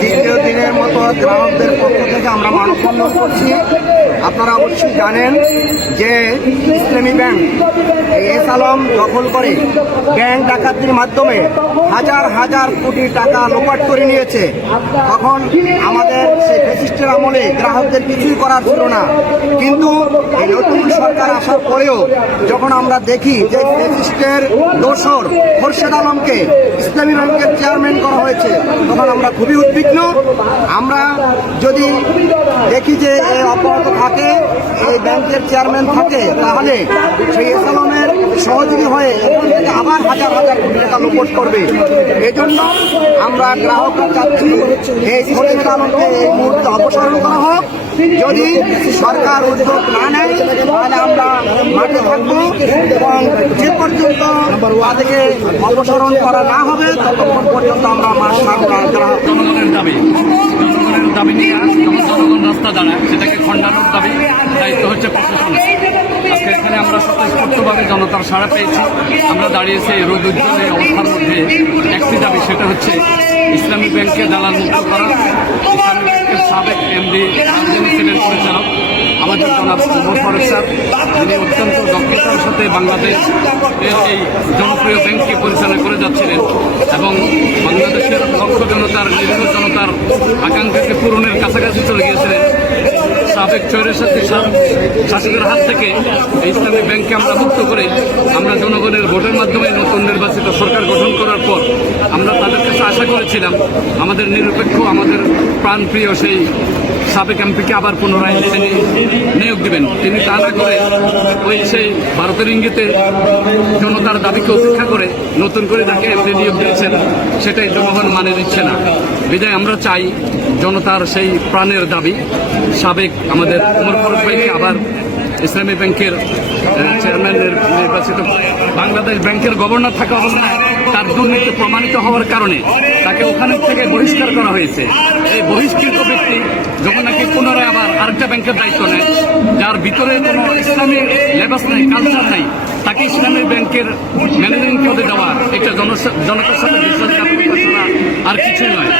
দ্বিতীয় দিনের মতো গ্রাহকদের পক্ষ থেকে আমরা মানববন্ধন করছি। আপনারা অবশ্যই জানেন যে ইসলামী ব্যাংক এস আলম দখল করে ব্যাংক ডাকাতির মাধ্যমে হাজার হাজার কোটি টাকা লোপাট করে নিয়েছে। তখন আমাদের সেই ফ্যাসিস্টের আমলে গ্রাহকদের কিছুই করার ছিল না, কিন্তু এই নতুন সরকার আসার পরেও যখন আমরা দেখি যে ফ্যাসিস্টের দোসর খোরশেদ আলমকে ইসলামী ব্যাংকের চেয়ারম্যান করা হয়েছে, তখন আমরা খুবই উদ্বিগ্ন। আমরা যদি দেখি যে এই অপরাধ থাকে, এই ব্যাংকের চেয়ারম্যান থাকে, তাহলে সেই এস আলমের সহযোগী হয়ে এখান থেকে আবার হাজার হাজার কোটি টাকা লোপাট করবে। এই জন্য আমরা গ্রাহকরা চাচ্ছি এই খোরশেদ আলমকে এই মুহূর্তে অপসারণ করা হোক। যদি সরকার উদ্যোগ না নেয় তাহলে আমরা মাঠে থাকবো এবং যে পর্যন্ত তাদেরকে অপসারণ করা না হবে ততক্ষণ পর্যন্ত আমরা মাঠ থাকবো না। জনগণের দাবি নিয়ে জনগণ রাস্তা দাঁড়ায়, সেটাকে খণ্ডানোর দাবি দায়িত্ব হচ্ছে প্রশাসনের। আজকে এখানে আমরা স্বতঃস্ফূর্তভাবে জনতার সাড়া পেয়েছি। আমরা দাঁড়িয়েছি এই রোদ উজ্জ্বল এই অবস্থার মধ্যে একটি দাবি, সেটা হচ্ছে ইসলামী ব্যাংককে দালাল মুক্ত করা। ইসলামী ব্যাংকের সাবেক এমডি ছিলেন পরিচালক আমাদের জনাব ওমর ফারুক স্যার, যিনি অত্যন্ত দক্ষতার সাথে বাংলাদেশ এই জনপ্রিয় ব্যাংককে পরিচালনা করে যাচ্ছিলেন এবং বাংলাদেশের লক্ষ জনতার নিরীহ জনতার আকাঙ্ক্ষাকে পূরণের কাছাকাছি চলে গিয়েছিলেন। সাবেক স্বৈরশাসী শাসকের হাত থেকে এই ইসলামী ব্যাংককে আমরা মুক্ত করে আমরা জনগণের ভোটের মাধ্যমে নতুন নির্বাচিত সরকার গঠন করার পর আমরা তাদের কাছে আশা করেছিলাম আমাদের নিরপেক্ষ, আমাদের প্রাণপ্রিয় সেই সাবেক এমপিকে আবার পুনরায় তিনি নিয়োগ দিবেন। তিনি তা না করে ওই সেই ভারতের ইঙ্গিতে জনতার দাবিকে উপেক্ষা করে নতুন করে তাকে এমপি নিয়োগ দিয়েছেন, সেটাই জনগণ মানে দিচ্ছে না। বিদায় আমরা চাই জনতার সেই প্রাণের দাবি সাবেক আমাদের ওমর ফারুক ভাইকে আবার ইসলামী ব্যাংকের চেয়ারম্যান নির্বাচিত। বাংলাদেশ ব্যাংকের গভর্নর থাকা অবস্থায় তার দুর্নীতি প্রমাণিত হওয়ার কারণে তাকে ওখানে থেকে বহিষ্কার করা হয়েছে। এই বহিষ্কৃত ব্যক্তি যখন নাকি পুনরায় আবার আরেকটা ব্যাংকের দায়িত্ব নেয়, যার ভিতরে কোনো ইসলামী লেবাস নেই, কালচার নেই, তাকে ইসলামী ব্যাংকের ম্যানেজিং পদে দেওয়া এটা জনতার সাথে বিশ্বাসঘাতকতা ছাড়া আর কিছুই নয়।